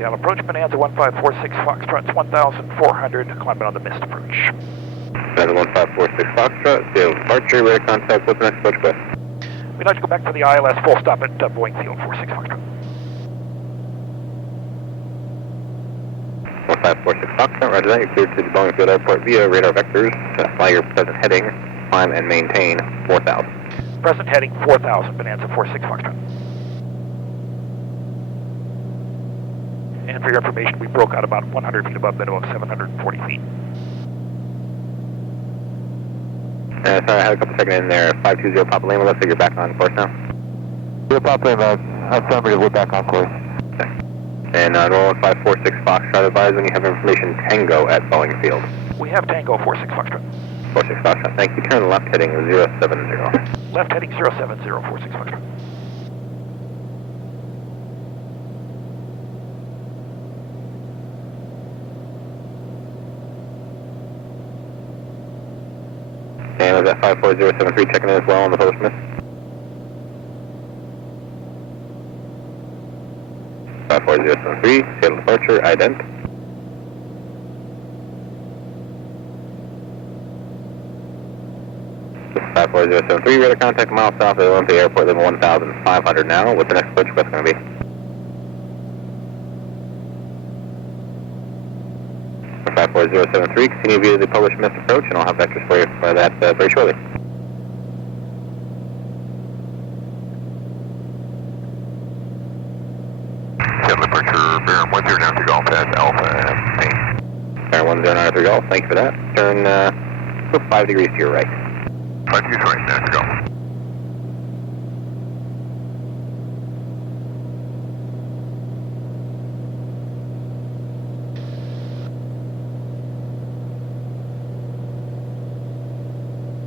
Seattle approach, Bonanza 1546 Foxtrot, 1,400, climbing on the missed approach. Bonanza 1546 Foxtrot, Seattle departure, radar contact, what's the next approach request? We'd like to go back to the ILS full stop at Boeing Field, 46 Foxtrot. 1546 Foxtrot, roger that, you're cleared to the Boeing Field Airport via radar vectors, fly your present heading, climb and maintain 4,000. Present heading 4,000, Bonanza 46 Foxtrot. And for your information, we broke out about 100 feet above minimum, 740 feet. Sorry, I had a couple seconds in there. 520 Papa Lima, looks like you're back on course now. Yeah, Papa Lima, affirmative, we're back on course. Okay. And 1546 Foxtrot, advise when you have information Tango at Boeing Field. We have Tango 46 Foxtrot. 46 Foxtrot, thank you. Turn left heading 070. Left heading 070, 46 Foxtrot. And was that 54073 checking in as well on the published miss? 54073, Seattle departure, ident. This is 54073, radar contact mile south of Olympia Airport, level 1,500 now. What's the next approach request going to be? For 54073, continue via the published miss approach, and I'll have vectors for you for that very shortly. Seattle departure, Baron 1093 Golf at Alpha Main. Baron 1093 Golf, thank you for that. Turn 5 degrees to your right. 5 degrees right, that's go.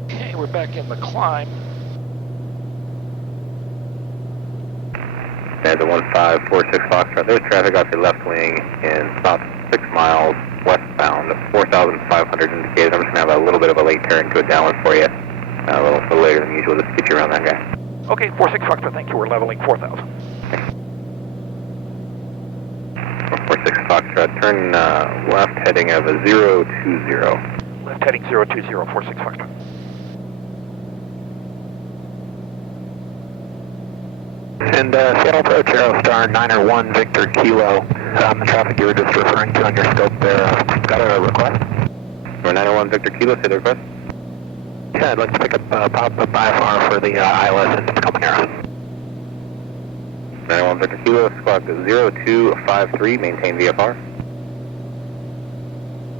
Okay, we're back in the climb. There's a 1546 Foxtrot. There's traffic off your left wing in about 6 miles westbound, 4,500 indicated. I'm just going to have a little bit of a late turn, go downwind for you. A little later than usual, just to get you around that guy. Okay, 46 Foxtrot, thank you. We're leveling 4,000. 46 Foxtrot, turn left heading of a 020. Left heading 020, 46 Foxtrot. And Seattle approach, Aerostar 901 Victor Kilo. The traffic you were just referring to on your scope there. Got a request? We're 901 Victor Kilo, say the request. Yeah, I'd like to pick up pop-up IFR for the ILS in Tacoma Narrows. 901 Victor Kilo, squawk 0253, maintain VFR.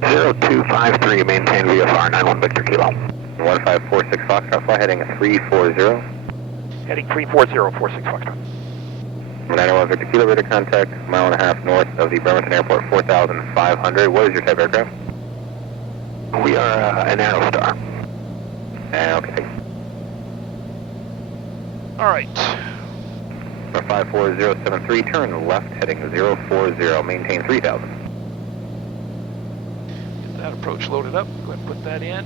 0253, maintain VFR, 91 Victor Kilo. 1546 Foxtrot, fly heading 340. Heading 340, 46 Foxtrot. 901 Victor Kilo, radar contact, 1.5 miles north of the Bremerton Airport, 4,500. What is your type aircraft? We are an Aerostar. Okay. All right. 54073, turn left heading 040, maintain 3,000. Get that approach loaded up. Go ahead and put that in.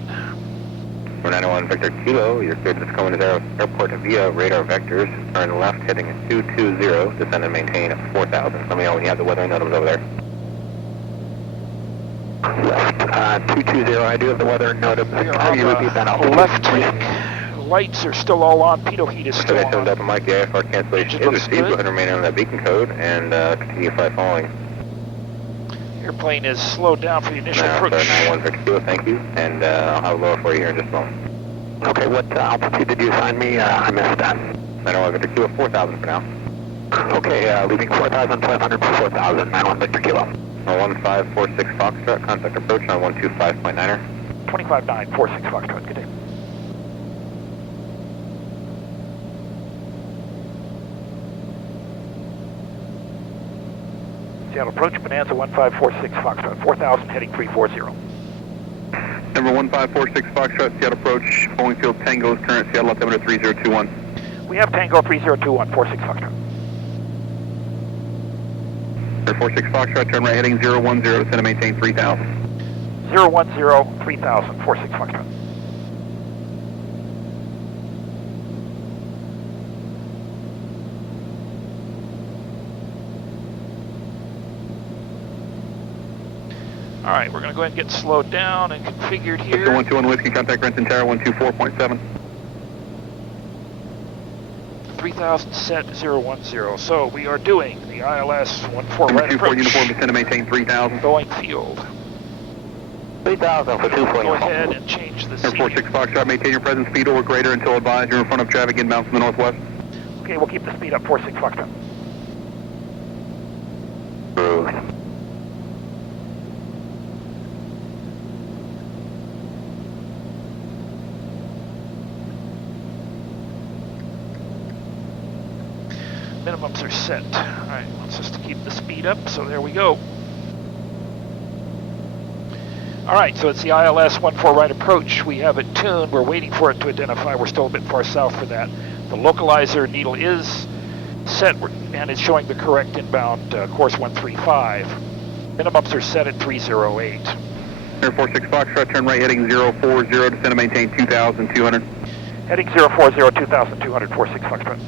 901 Victor Kilo, you're cleared to Tacoma Airport via radar vectors. Turn left heading 220, descend and maintain 4,000. Let me know when you have the weather notice over there. Left 220, I do have the weather notice. How do you repeat that out? Left wing. Lights are still all on. Pitot heat is still Okay, so on. Delta Mike, the IFR cancellation is received. Go ahead and remain on that beacon code and continue flight following. Airplane is slowed down for the initial approach. 901 Victor Kilo, thank you. And I'll have a lower for you here in just a moment. Okay, what altitude did you assign me? I missed that. 901 Victor Kilo, 4,000 for now. Okay, leaving 4,500 for 4,000, 91 Victor Kilo. 1546 Foxtrot, contact approach on 125.9er. 25.9, 46 Foxtrot. Good day. Seattle approach, Bonanza 1546 Foxtrot, 4,000 heading 340. Number 1546 Foxtrot, Seattle approach, Boeing Field Tango's current Seattle altimeter 3021. We have Tango 3021, 46 Foxtrot. 46 Foxtrot, turn right heading 010, descend and maintain 3,000. 010, 3000, 46 Foxtrot. All right, we're going to go ahead and get slowed down and configured here. 121 Whiskey, contact Bremerton Tower 124.7. 3000 set 010. So we are doing the ILS 14 right 24 approach. uniform, descend to maintain 3000. Boeing Field. 3000 for 24 Go ahead and change the Air seat. 46 Foxtrot, maintain your present speed or greater until advised you're in front of traffic inbound from the northwest. Okay, we'll keep the speed up, 46 Foxtrot. Minimums are set. All right, wants us to keep the speed up, so there we go. All right, so it's the ILS 14 right approach. We have it tuned. We're waiting for it to identify. We're still a bit far south for that. The localizer needle is set, and it's showing the correct inbound course 135. Minimums are set at 308. Air 46 Foxtrot, turn right heading 040, descend to maintain 2200. Heading 040, 2200, 46 Foxtrot.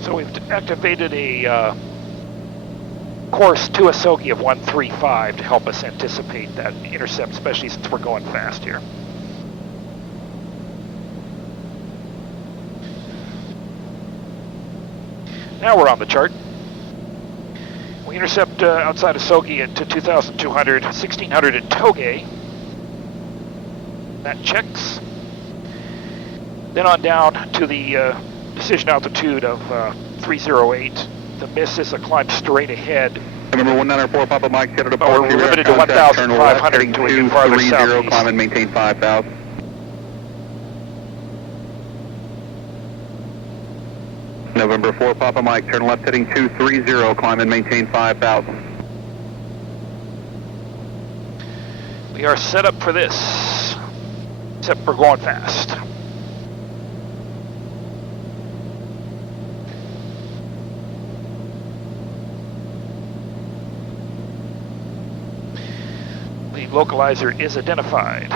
So we've activated a course to Asogi of 135 to help us anticipate that intercept, especially since we're going fast here. Now we're on the chart. We intercept outside Asogi at 2,200, 1,600 at Toge. That checks. Then on down to the decision altitude of 308. The miss is a climb straight ahead. Remember 194 Papa Mike, set at a We're limited to 1,500 until we get farther southeast. Climb and maintain 5,000. November 4 Papa Mike, turn left heading 230, climb and maintain 5,000. We are set up for this, except we're going fast. The localizer is identified.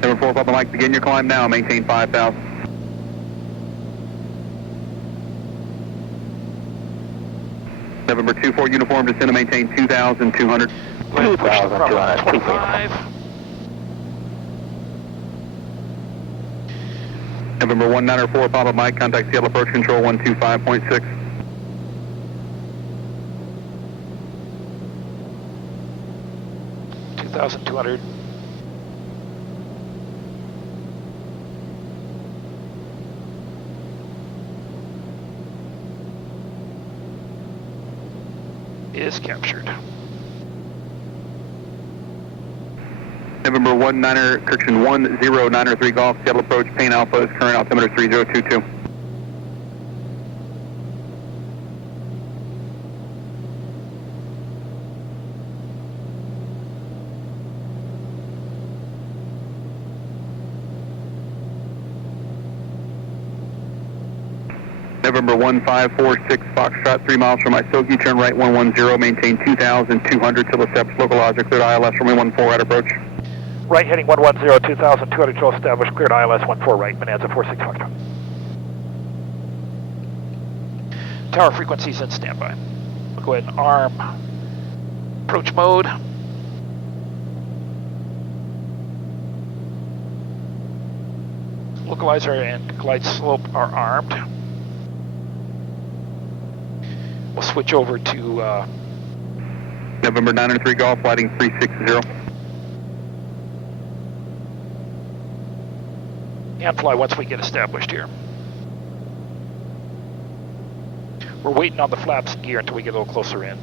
Number 4 Papa Mike, begin your climb now, maintain 5,000. November 24 uniform, descend to maintain 2,200. Go ahead and push the problem 25. November 194 Papa Mike, contact Seattle approach control 125.6. $2,200. Is captured. November 19er, correction 1093 Golf, Seattle approach, Payne Alpha is current altimeter 3022. November 1546 Foxtrot, 3 miles from Isogi, turn right 110, maintain 2,200 till accepts localizer, cleared ILS runway 14 right approach. Right heading 110, 2,200 to establish, cleared ILS 14 right, Bonanza 46 Foxtrot. Tower frequencies in standby. We'll go ahead and arm approach mode. Localizer and glide slope are armed. We'll switch over to November 903 Golf, lighting 360. and fly once we get established here. We're waiting on the flaps and gear until we get a little closer in.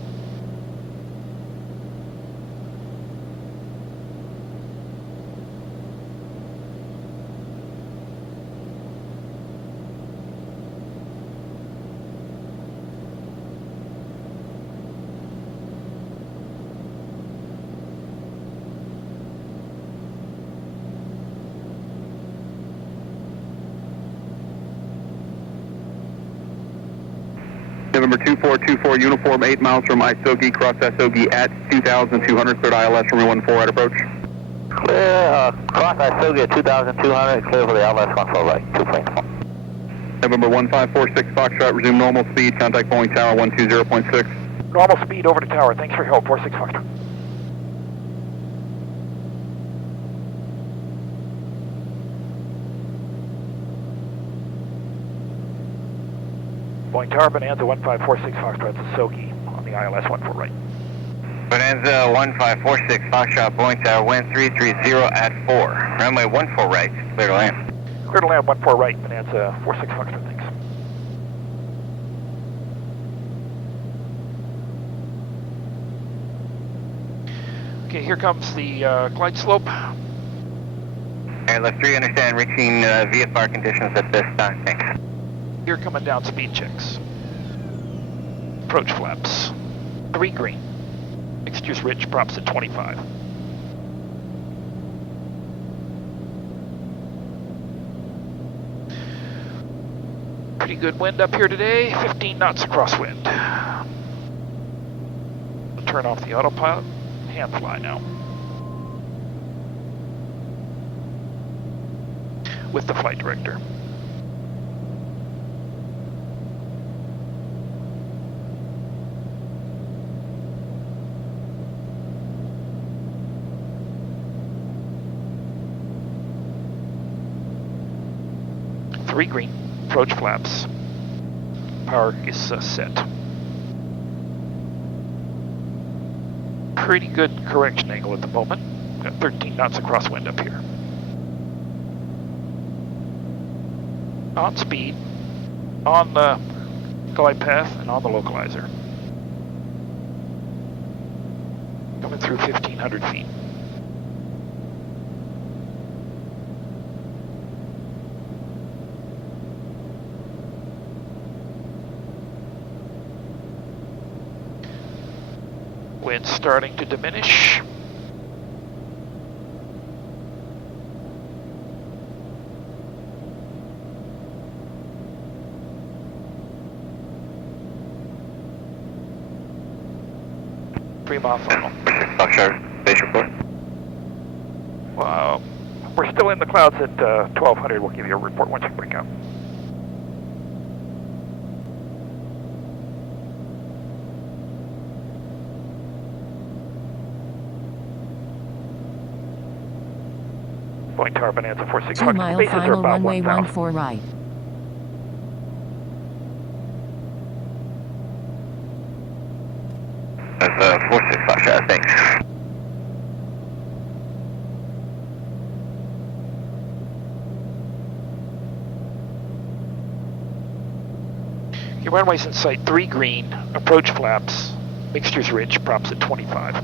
November 2424, uniform 8 miles from Isogi, cross Isogi at 2,200, cleared ILS runway 14 right approach. Clear, cross Isogi at 2,200, clear for the ILS 14 right, 2.4. November 1546, Foxtrot, resume normal speed, contact Boeing Tower 120.6. Normal speed over to tower. Thanks for your help. 46 Foxtrot. Boeing Tower, Bonanza 1546 Foxtrot to Soki on the ILS 14 right. Bonanza 1546, Foxtrot, Boeing Tower, wind 330 at 4. Runway 14 right, clear to land. Clear to land 14 right, Bonanza 46 Foxtrot, thanks. Okay, here comes the glide slope. Airlift 3, understand reaching VFR conditions at this time, thanks. Here coming down speed checks. Approach flaps. 3 green. Mixtures rich, props at 25. Pretty good wind up here today, 15 knots of crosswind. Turn off the autopilot, hand fly now. With the flight director. Three green, approach flaps. Power is set. Pretty good correction angle at the moment. Got 13 knots of crosswind up here. On speed, on the glide path, and on the localizer. Coming through 1,500 feet. Wind starting to diminish. Fremont final. Foxtrot, base report. We're still in the clouds at 1200. We'll give you a report once you break out. Boeing Tower, Bonanza 46. 2 mile Bases are final about runway 1,000. 14 right. That's 46 Foxtrot, thanks. Your runway's in sight, 3 green, approach flaps, mixtures rich, props at 25.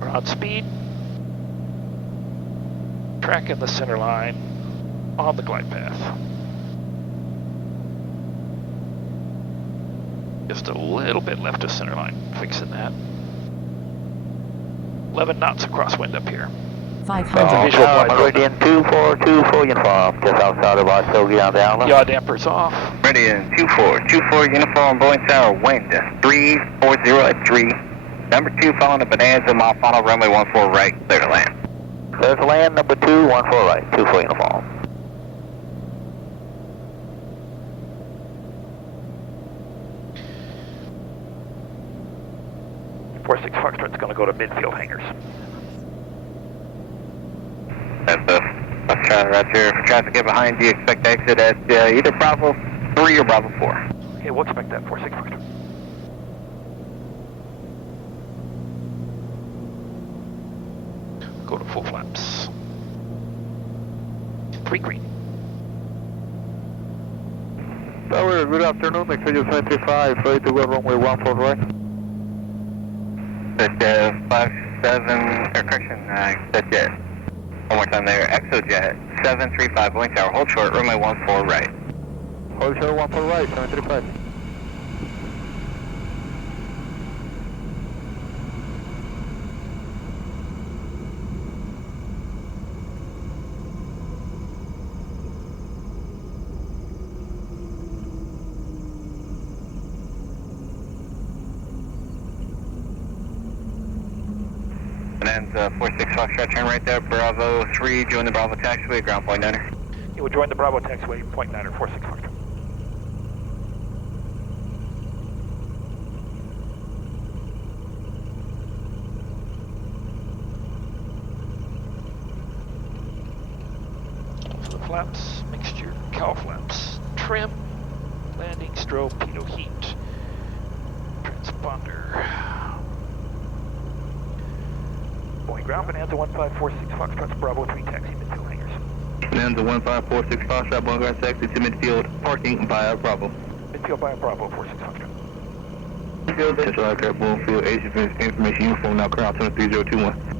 We're on speed, tracking the center line on the glide path. Just a little bit left of center line, fixing that. 11 knots of crosswind up here. 500. Visual glide Meridian 2424 uniform, just outside of Isogi on the island. Yaw dampers off. Meridian 2424, uniform, Boeing Tower, wind 340 at 3. Number 2, following the Bonanza, mile final, runway 14 right, clear to land. Clear to land, number 2, 14 right, 24 uniform. Six Foxtrot's going to go to midfield hangars. That's Foxtrot, roger. For traffic get behind you, expect to exit at either Bravo 3 or Bravo 4. Okay, we'll expect that. 46 Foxtrot. Go to full flaps. 3 green. Tower, good afternoon, Executive 75, ready to go runway 14 right. That's 57, or correction, that's jet. One more time there, ExoJet 735, Boeing Tower, hold short, runway 14 right. Hold short 14 right, 735. Bonanza 46 Foxtrot, turn right there, Bravo 3, join the Bravo taxiway, ground point niner. You will join the Bravo taxiway, point 9 or 46 Foxtrot. For the flaps, mixture, cowl flaps, trim, landing strobe, pitot heat, transponder. Boeing ground, Bonanza 1546 Foxtrot, Bravo 3, taxi midfield hangars. Bonanza 1546 Foxtrot, Boeing ground taxi to midfield, parking via Bravo. Midfield by Bravo 46 Foxtrot. Central Aircraft, Boeing Field, Asian information uniform, now crowd 23021.